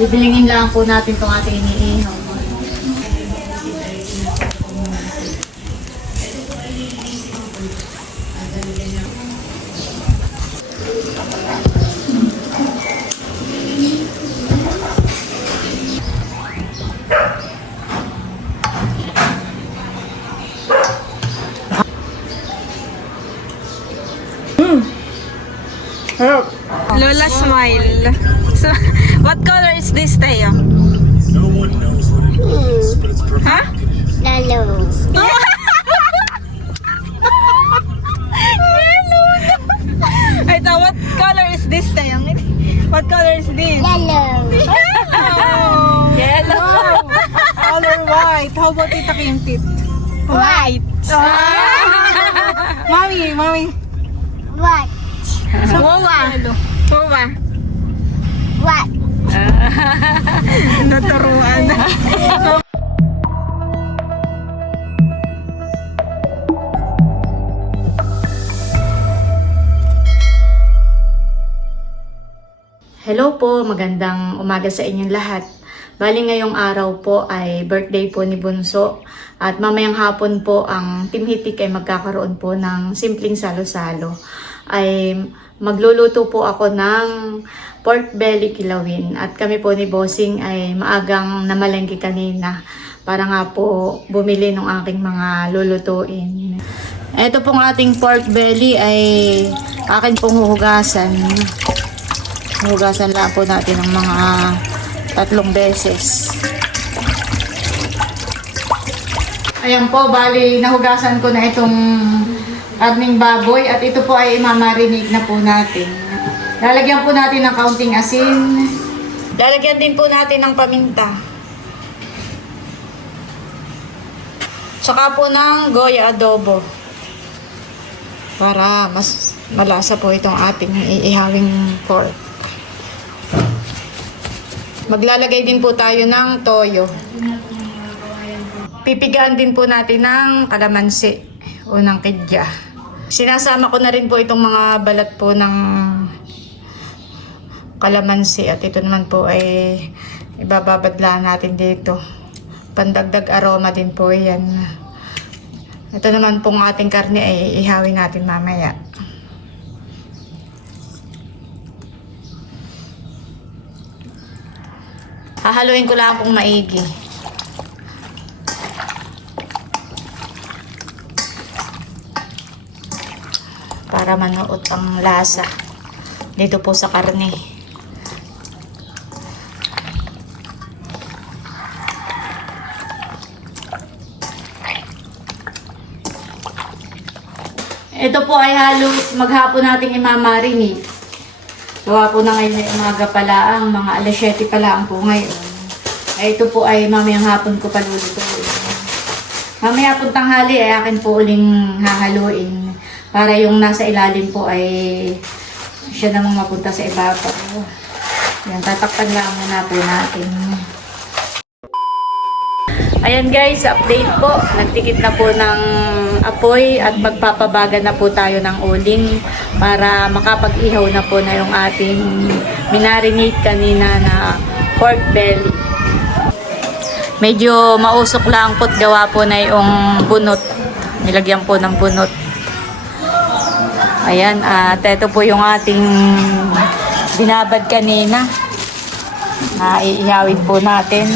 Bibilingin lang po natin itong ating iniihaw. Lola smile. So, what color is this, Teo? Huh? Lalo. Ito, what color is this, Teo? What color is this? Lalo. Oh, yellow. Color white. How about Tita Kim Tit? White. Mommy. What? Mowa. Mowa. What? Naturuan. Hello po, magandang umaga sa inyong lahat. Bali ngayong araw po ay birthday po ni Bunso at mamayang hapon po ang Team Hitik ay magkakaroon po ng simpleng salo-salo. Ay magluluto po ako ng pork belly kilawin at kami po ni Bossing ay maagang namalengke kanina para nga po bumili ng aking mga lulutuin. Ito pong ating pork belly ay akin pong huhugasan. Hugasan lang po natin ng mga 3 beses. Ayan po, bali nahugasan ko na itong karning baboy at ito po ay imamarinate na po natin. Lalagyan po natin ng kaunting asin. Lalagyan din po natin ng paminta. Tsaka po ng goya adobo. Para mas malasa po itong ating iihawing pork. Maglalagay din po tayo ng toyo. Pipigaan din po natin ng kalamansi o ng kidya. Sinasama ko na rin po itong mga balat po ng kalamansi at ito naman po ay ibababadlaan natin dito. Pandagdag aroma din po yan. Ito naman pong ating karne ay ihawin natin mamaya. Hahaluin ko lang pong maigi. Para manuot ang lasa dito po sa karne. Ito po ay halos maghapon nating imamarinate. Gawa po na ngayon ay umaga pala ang mga alas 7 pa lang po ngayon. Ay ito po ay mamayang hapon ko palulutuin. Mamaya pong tanghali ay akin po uling hahaluin. Para yung nasa ilalim po ay siya namang mapunta sa ibabaw. Yan, tatakpan lang muna po natin. Ayan guys, update po. Nagtikit na po ng apoy at magpapabaga na po tayo ng uling para makapag-ihaw na po na yung ating minarinate kanina na pork belly. Medyo mausok lang po't gawa po na yung bunot. Nilagyan po ng bunot. Ayan, at ito po yung ating binabad kanina. Iihawin po natin.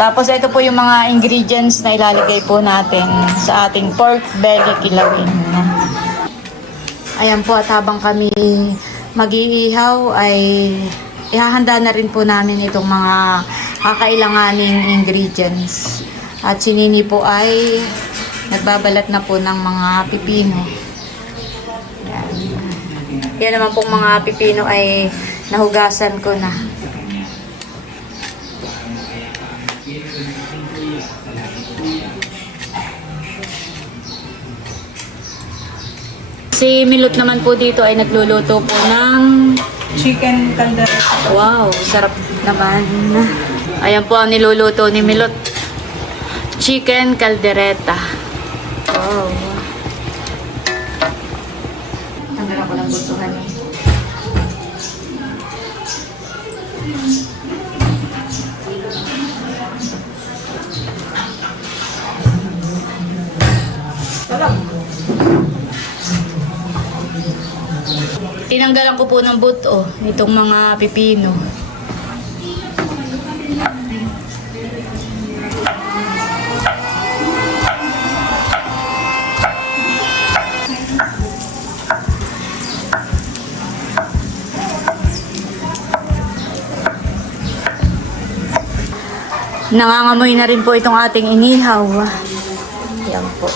Tapos ito po yung mga ingredients na ilalagay po natin sa ating pork belly kilawin. Ayan po, at habang kami mag-iihaw ay ihahanda na rin po namin itong mga kakailanganing ingredients. At si Nini po ay nagbabalat na po ng mga pipino. Ayan. Yan naman pong mga pipino ay nahugasan ko na. Si Milot naman po dito ay nagluluto po ng Chicken caldereta. wow, sarap naman. Ayan po ang niluluto ni Milot. Chicken caldereta. Wow. Tanggalan ko lang butuhan eh. Tinanggalan ko po ng buto itong mga pipino. Nangangamoy na rin po itong ating inihaw. Yan po.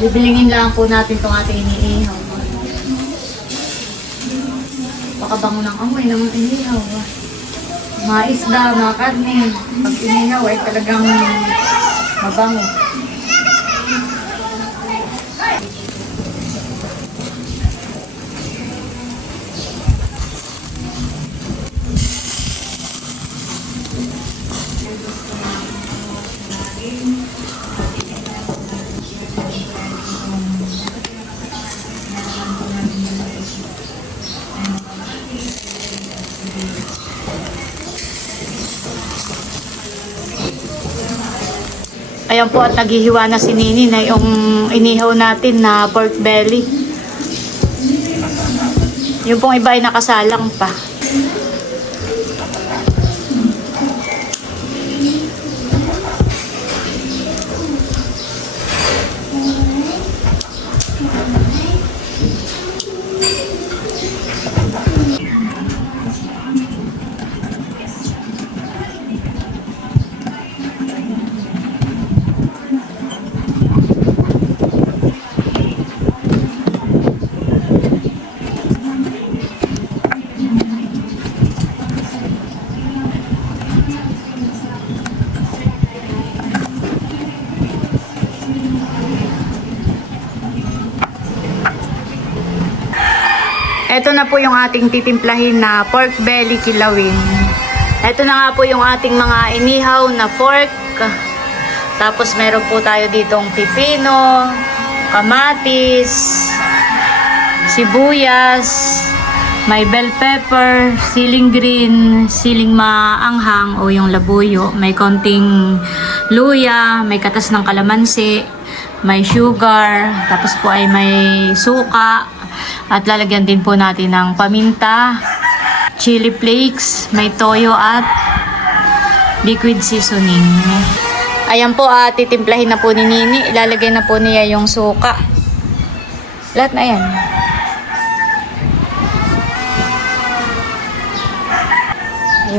Bibilingin lang po natin itong ating inihaw. Baka bango ng amoy ng inihaw. Mga isda, mga karne. Pag inihaw ay talagang mabango. Ayan po at naghihiwa na si Nini na yung inihaw natin na pork belly. Yung pong iba ay nakasalang pa. Ito na po yung ating titimplahin na pork belly kilawin. Ito na nga po yung ating mga inihaw na pork. Tapos meron po tayo ditong pipino, kamatis, sibuyas, may bell pepper, siling green, siling maanghang o yung labuyo, may konting luya, may katas ng kalamansi, may sugar, tapos po ay may suka. At lalagyan din po natin ng paminta, chili flakes, may toyo at liquid seasoning. Ayan po, titimplahin na po ni Nini. Ilalagay na po niya yung suka. Lahat na yan.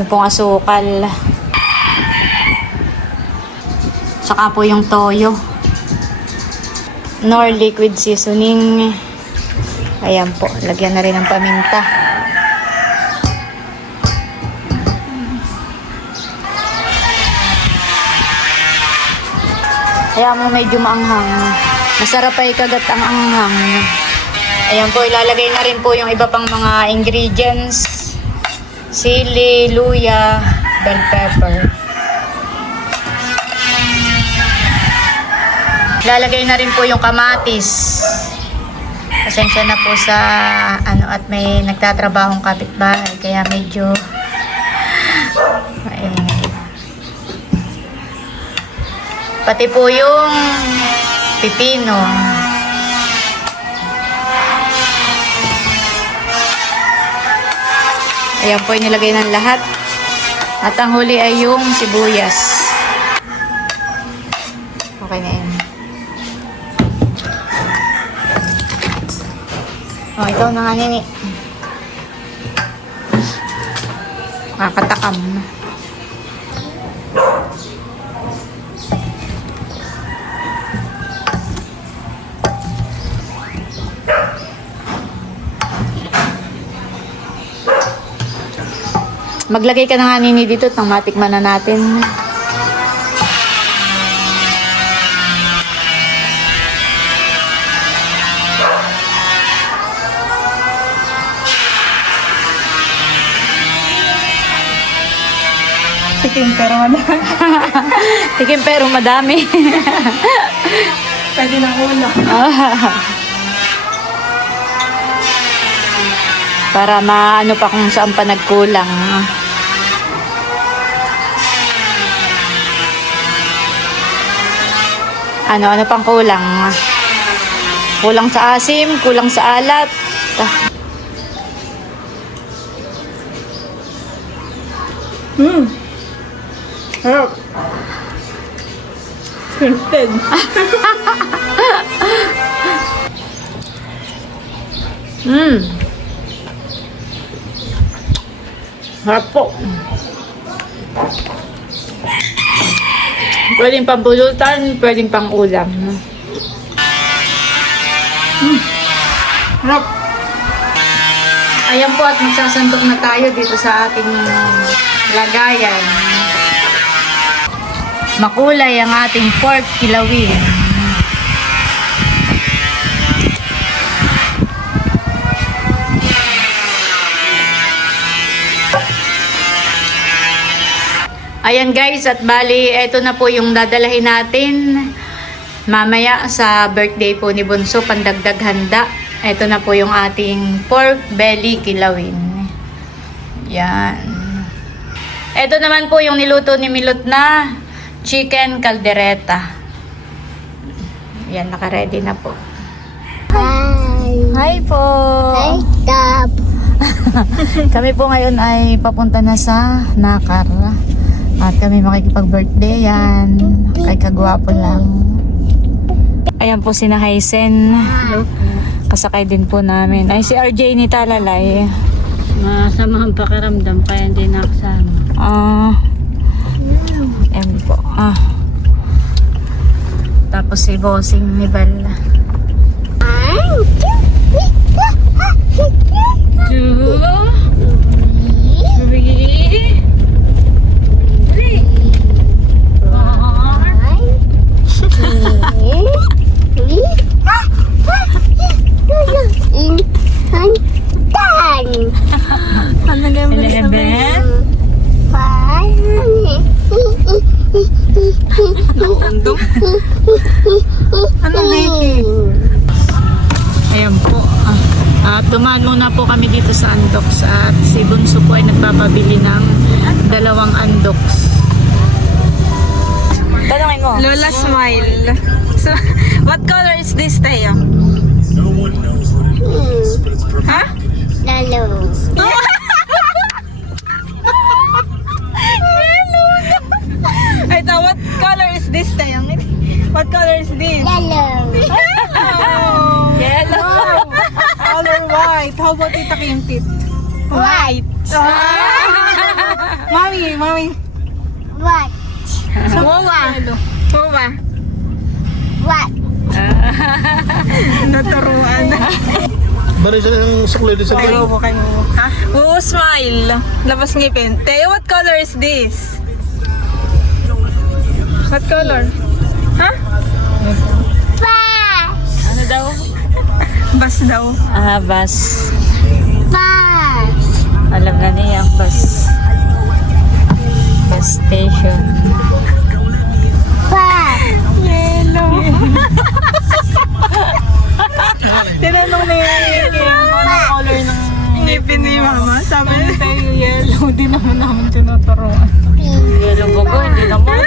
Yung pong asukal. Saka po yung toyo. Nor liquid seasoning. Ayan po, lagyan na rin ng paminta. Kaya mo medyo maanghang. Masarap ay kagat ang anghang. Ayan po, ilalagay na rin po yung iba pang mga ingredients. Sili, luya, bell pepper. Ilalagay na rin po yung kamatis. Pasensya na po sa at may nagtatrabahong kapitbahay kaya medyo maingay. Pati po yung pipino. Ayan po yung nilagay ng lahat. At ang huli ay yung sibuyas. Okay na yan. Oh, ikaw na nga, Nini. Kakatakam. Maglagay ka na nga, Nini, dito at nang matikman na natin. Tikim pero madami. Tikim pero madami. Pwede na ulo. Para maano pa kung saan pa nagkulang. Ano pang kulang? Kulang sa asim, kulang sa alat. Harap. Scripted. Harap po. Pwedeng pang pulutan, pwedeng pang ulam. Harap. Ayan po at magsasantok na tayo dito sa ating lagayan. Makulay ang ating pork kilawin. Ayan guys, at bali, ito na po yung dadalahin natin mamaya sa birthday po ni Bunso, pandagdag handa. Ito na po yung ating pork belly kilawin. Yan. Ito naman po yung niluto ni Milot na chicken caldereta. Yan, naka-ready na po. Hi. Hi po! Hi, stop. Kami po ngayon ay papunta na sa Nakar. At kami makikipag-birthday yan. Kay kagwapo lang. Ayan po si na Hysen. Kasakay din po namin. Ay si RJ ni Talalay. Masamang pakiramdam kaya hindi nakasama. Ayan po. Tapos si Bossing ni Bella. 2, 3, Ano na yung 11. Ano na Ayan po. At dumaan muna po kami dito sa Andox. At si Bunso po ay nagpapabili ng 2 Andox. Tanungin mo. Lola smile. So, what color is this, Teo? Ha? Lalo. Wait, what color is this, Teo? What color is this? Lalo. Oh. Yellow. Color white. How about Tita Kim Tit? White. Mami. What? Mowa. What? Naturuan. Bari siya ng suklay din sa Kayo mo. Ha? Oo, smile. Labas ngipin. Teo, what color is this? What color? Ha? Bus. Ano daw? Bas daw. Bus. Bus. Alam na niya ang bus. Bus station. Bus. Yellow. Tinanong na yung anong color ng ngipin ni Mama. Sabi niya tayo yellow. Di naman namin tinuturuan. Yellow bago, hindi naman.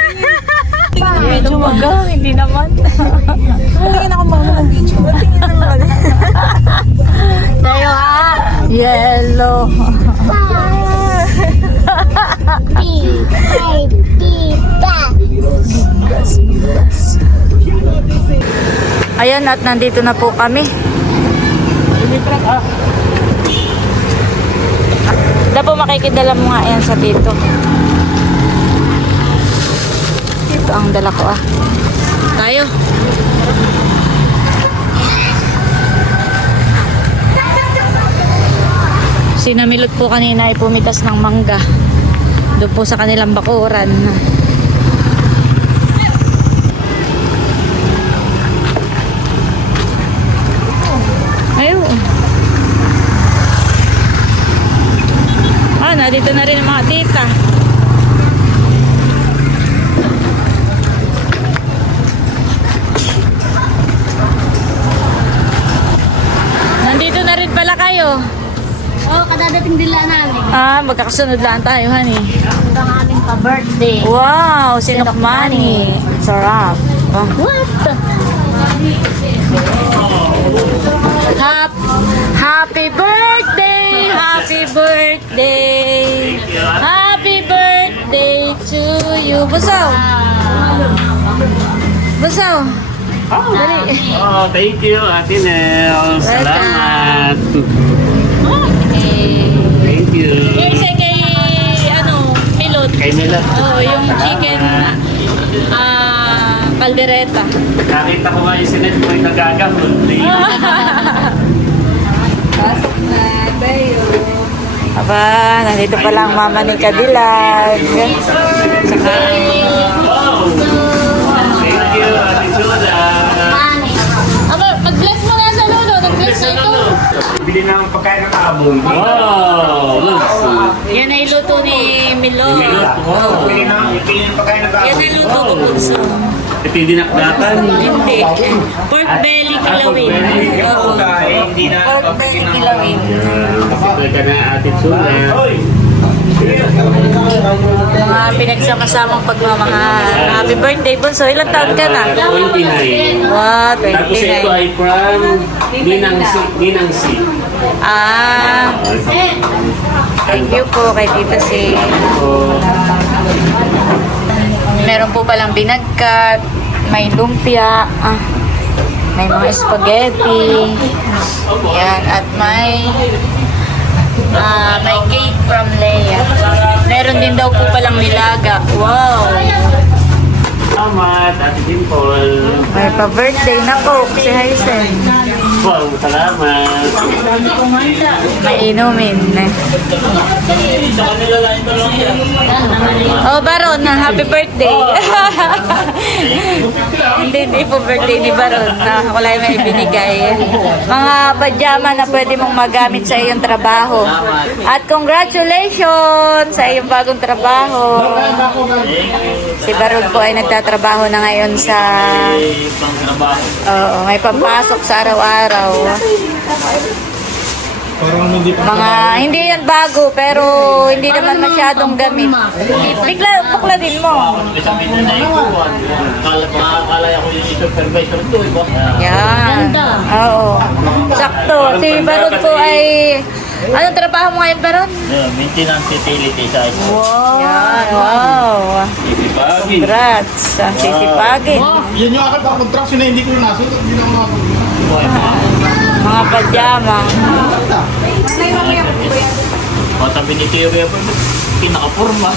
Yellow bago, hindi naman. Tingin ako Mama ng video. Tingin naman. Tayo yellow. Ayan, at nandito na po kami. Dapo makikidala mo nga yan sa dito. Ito ang dala ko Tayo. Sinamilot po kanina ay pumitas ng mangga. Doon po sa kanilang bakuran. Ayun. Nandito na rin ang mga tita. Nandito na rin pala kayo. Kadadating din lang namin. Magkakasunod lang tayo, honey. Ang aming pa-birthday. Wow, sinokmani. Sarap. Happy birthday! Happy birthday! Happy birthday to you! Busaw! Busaw! Dali! Oh, thank you, Ate Nel. Salamat. Thank you. Yung isa kay, Milot. Kay Nela. Oo, yung chicken, caldereta. Nakita ko nga yung sinet mo yung nagagamot. Aba, nandito pa lang mama ni Kadilag. Saka, Wow! Thank you, Ate Suda. aba, mag-bless mo nga sa lolo. Nag-bless na ito. Bili ng pagkain ng kaabong. Wow! Yan ay luto ni Milot. Wow! Bili ng pagkain ng Yan kaabong. ay luto ko bunso. Ito yung dinakdatan. Hindi. Pork belly kilawin. Yung Oo. pagkain, hindi na Pork belly kilawin. Kasi ka na Ate Suda. Mga pinagsasamang pagmamahal. Happy birthday, bunso. Ilang taon ka na? 29. Wow, Tapos ito 29. ay from Ninang C. Ah, thank you po kay Tita C. So, Meron po palang binagkat, may lumpia, may mga spaghetti, yan, at may cake from Leia. Meron din daw po palang nilaga. Wow! salamat, Ate Dimple. May pa-birthday na po si Hysen. Wow, salamat. May inumin. Oh, Baron, happy birthday. Hindi po birthday ni Baron. Wala yung may binigay. Mga pajama na pwede mong magamit sa iyong trabaho. At congratulations sa iyong bagong trabaho. Si Baron po ay nagtatrabaho na ngayon sa... Oo, may pampasok sa araw-araw. Parang hindi pa. Mga, hindi yan bago, pero hindi naman masyadong gamit. Bigla, bukla din mo. Yan. Oo. Sakto. Si Baron po ay... Anong trabaho mo ngayon, Baron? Maintenance utility sa Yan, wow. Congrats. Sisipagin. Yan yung akal pang contraction na hindi ko nasot at hindi na ako nakapagod. Mga pajama. O sabi ni Tio Ria po, pinaka-forma.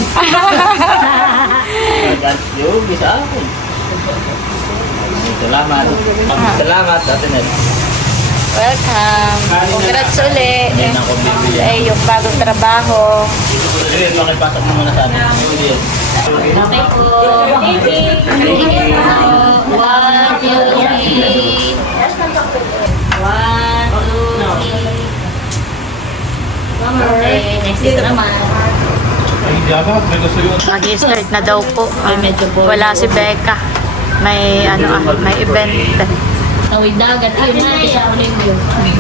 Yung bisa ako. Salamat. Salamat, Ate Nel. Welcome. Congrats ulit. Yan ako bibigyan. Eh, yung bagong trabaho. Sige, pakipasok mo muna sa atin. Okay po. One, two, three. One, two, three. Okay, next dito naman. Ay, Diana, may gusto yun. Mag-start na daw po. Wala si Becca. May may event. Tawid dagat. Ayun na, isa ko linggo.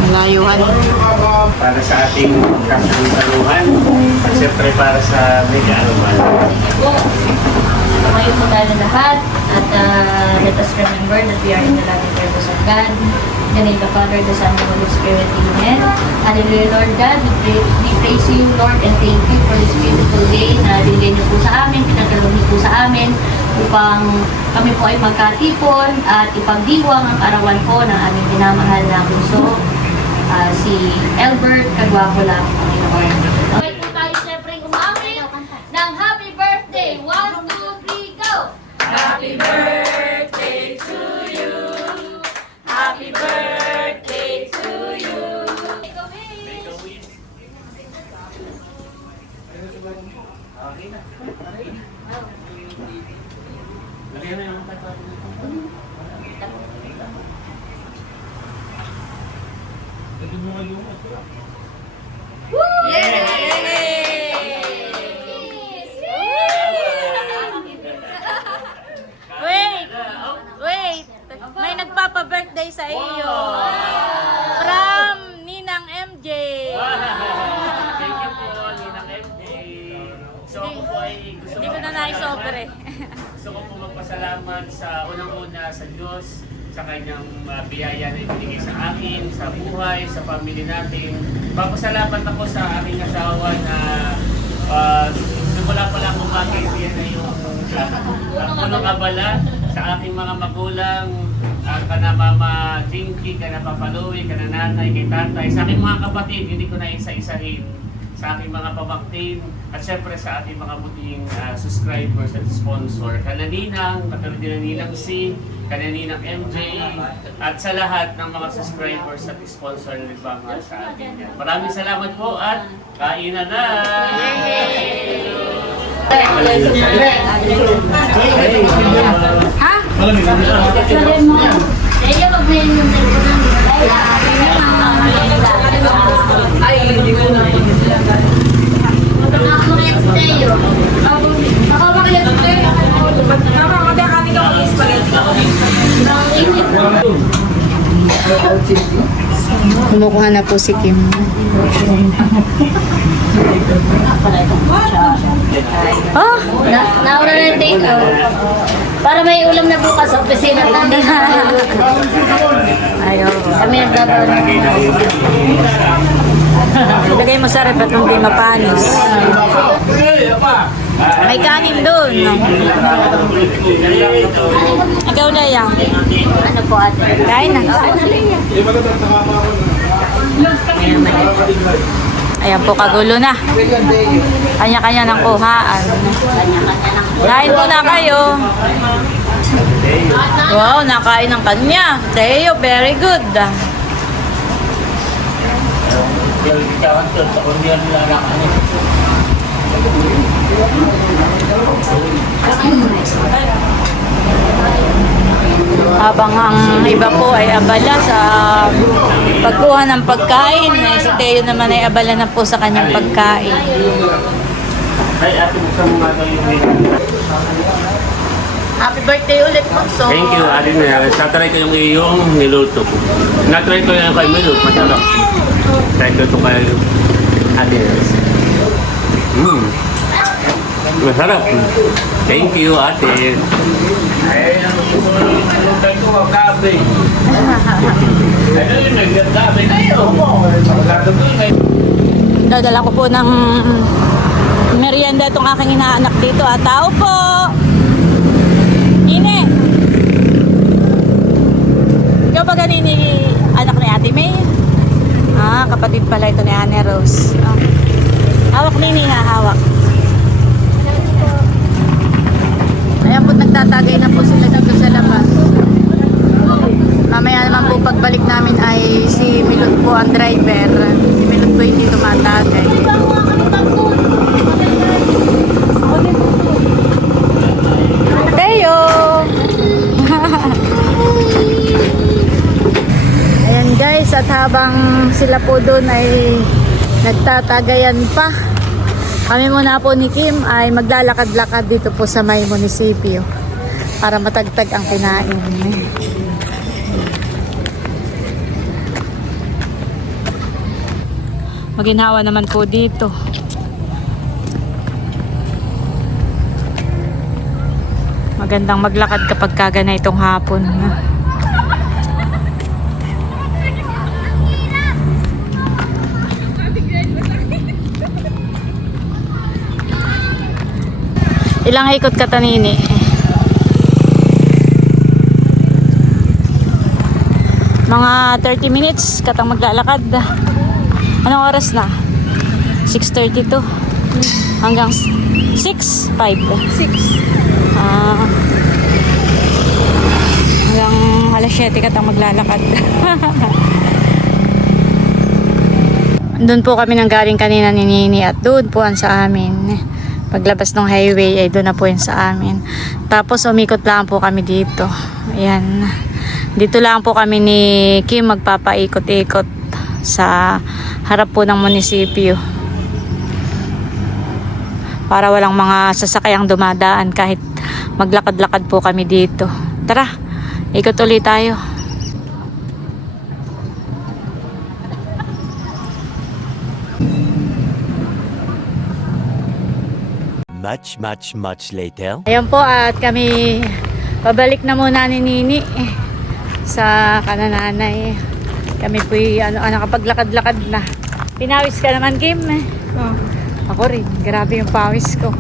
Layuhan. Para sa ating kasaluhan. Siyempre para sa Megaluman. Tumayo po tayo lahat at let us remember that we are in the loving purpose of God. In the name of the Father, the Son, and the Holy Spirit. Amen. Hallelujah, Lord God. We praise you, Lord, and thank you for this beautiful day na binigay niyo po sa amin, pinagkaloob niyo po sa amin upang kami po ay magkatipon at ipagdiwang ang arawan po ng aming minamahal na puso, si Albert Kagwapo lang, Panginoon. Okay po tayo siyempre umamin ng happy birthday. 1, 2, 3, go! Happy birthday to you. Happy birthday to you. Make a wish. Wait! May nagpapa-birthday sa iyo. From Ninang MJ. Thank you po, Ninang MJ. So ako po ay gusto Hindi ko na naisobre. ko po magpasalamat nagpapasalamat sa unang-una sa Diyos, sa kanyang biyaya na ibinigay sa akin, sa buhay, sa pamilya natin. Papasalamat ako sa aking asawa na simula pa lang umakit, yan na yung punong abala sa aking mga magulang, kana Mama Jinky, kana Papa Louie, kana nanay, kay tatay, sa aking mga kapatid, hindi ko na isa-isahin, sa aking mga pamangkin, at syempre sa ating mga buting subscribers at sponsor. Kananinang, katulad din ng Ninang C, kananinang MJ, at sa lahat ng mga subscribers at sponsor na nagmamahal sa atin. Maraming salamat po at kainan na! Ha? Sabihin mo. Kaya wag na yun yung teleponan. Ay, hindi ko na. Ako rin si Teo. Ako bakit si Teo? Tama, kami kami ka mag-spaghetti. Kumukuha na po si Kim. Oh, nauna na yung take out. Para may ulam na bukas sa opisina natin. Ayaw. Kami nagbabaw na. Ilagay mo sa rep at hindi mapanis. May kanin doon. Ikaw na yan. Ano po ate? Kain na. Ayan po, kagulo na. Kanya-kanya ng kuhaan. Kain muna kayo. Wow, nakain ng kanya. Teo, very good. Habang ang iba po ay abala sa pagkuha ng pagkain, si Teo naman ay abala na po sa kanyang pagkain. Ay, ate, buksan mo nga yung Happy birthday ulit, Bunso. Thank you, ate na. Tatry ko yung iyong niluto ko. Natry ko yung kay Milo, masarap. Try ko ito kay ate. Masarap. Thank you, ate. Ay, ang try ko ang kape. Ay, nagkape na yun. Dadala ko po ng merienda itong aking inaanak dito. Tao po! Ine! Ikaw ba ganini anak ni Ate May? Kapatid pala ito ni Ane Rose. Hawak nini ha, hawak. Ayan po, nagtatagay na po sila dito sa labas. Mamaya naman po pagbalik namin ay si Milot po ang driver. Si Milot po hindi tumatagay. Teo! Ayan guys, at habang sila po doon ay nagtatagayan pa, kami muna po ni Kim ay maglalakad-lakad dito po sa may munisipyo para matagtag ang kinain. Maginhawa naman po dito. Magandang maglakad kapag kagana itong hapon. Ilang ikot ka tanini? Mga 30 minutes katang maglalakad. Anong oras na? 6:32 hanggang 6:05. 6. Hanggang alas 7 katang maglalakad. Doon po kami nang galing kanina ni Nini at doon po ang sa amin. Paglabas ng highway ay doon na po yun sa amin. Tapos umikot lang po kami dito. Ayan. Dito lang po kami ni Kim magpapaikot-ikot sa harap po ng munisipyo. Para walang mga sasakayang dumadaan kahit maglakad-lakad po kami dito. Tara, ikot ulit tayo. Much later. Ayan po at kami Pabalik na muna ni Nini sa kanananay. Kami po nakapaglakad-lakad na. Pinawis ka naman, Kim. Oh. Ako rin. Grabe yung pawis ko.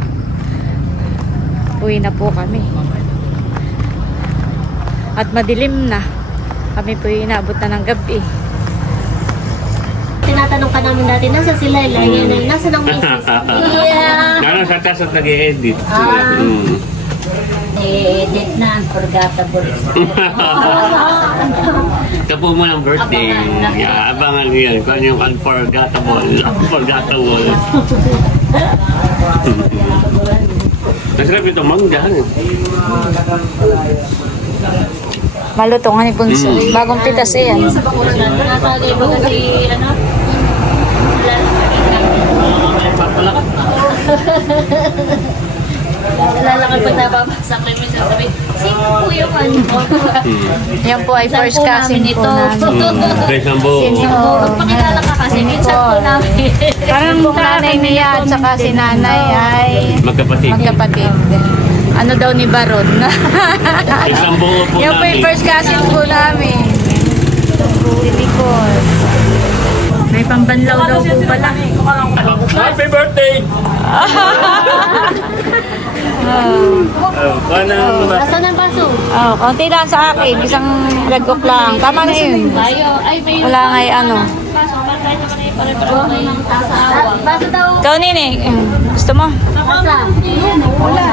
Uwi na po kami. At madilim na. Kami po inaabot na ng gabi. Tinatanong ka namin dati, nasa sila? Nasa ng misis? Yeah. Lalo sa taas at nag-i-edit. Edit na, unforgettable. Ito po mo ng birthday. Yeah, abangan nyo yan. Kung ano yung unforgettable. Unforgettable. Masarap ito mangga. Malutong ni Bunso. Bagong pitas yan. Sa bakuran, nakakagay ba kasi, lalakad pag nababasak kayo, minsan sabi, sino po yung Yan po ay first cousin po namin. Resambo. Pakilala ka kasi, minsan po namin. Parang nanay niya at saka si nanay ay Magkapatid. magkapatid. Ano daw ni Baron? Isang buo po Yan po yung namin. first cousin po namin. Si Nicole. May pambanlaw daw po pala. Happy birthday! Nasaan ang baso? Oh, konti lang sa akin. Isang lagok lang. Tama na yun. Ay, may Wala nga ano. baso. Bakit naman ay pare-pareho may asawa? Baso daw. Ikaw, Nini. Gusto mo? Basa. Wala.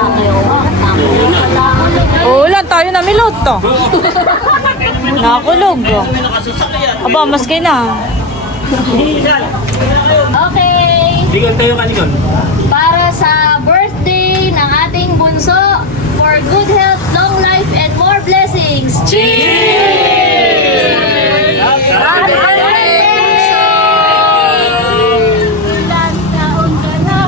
Ulan tayo na milot to. Nakakulog. Aba, maski na. Okay. Ligon tayo kanikon. Para sa birthday ng ating bunso, for good health, long life, and more blessings. Cheers! Happy birthday, bunso! Ilang taon ka na?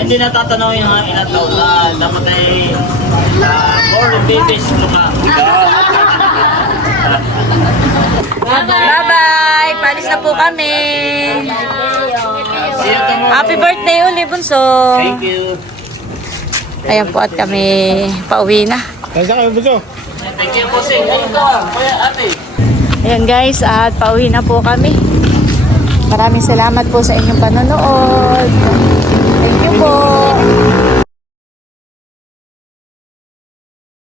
Hindi na tatanungin yung ilang taon na dapat ay more babies ka. Bye-bye! Palis na po kami. Happy birthday uli, Bunso. Thank you. Ayan po at kami pauwi na. Kaya sa kayo, Buso. Thank you po, Sing. Kuya, ate. Ayan guys, at pauwi na po kami. Maraming salamat po sa inyong panonood. Thank you po.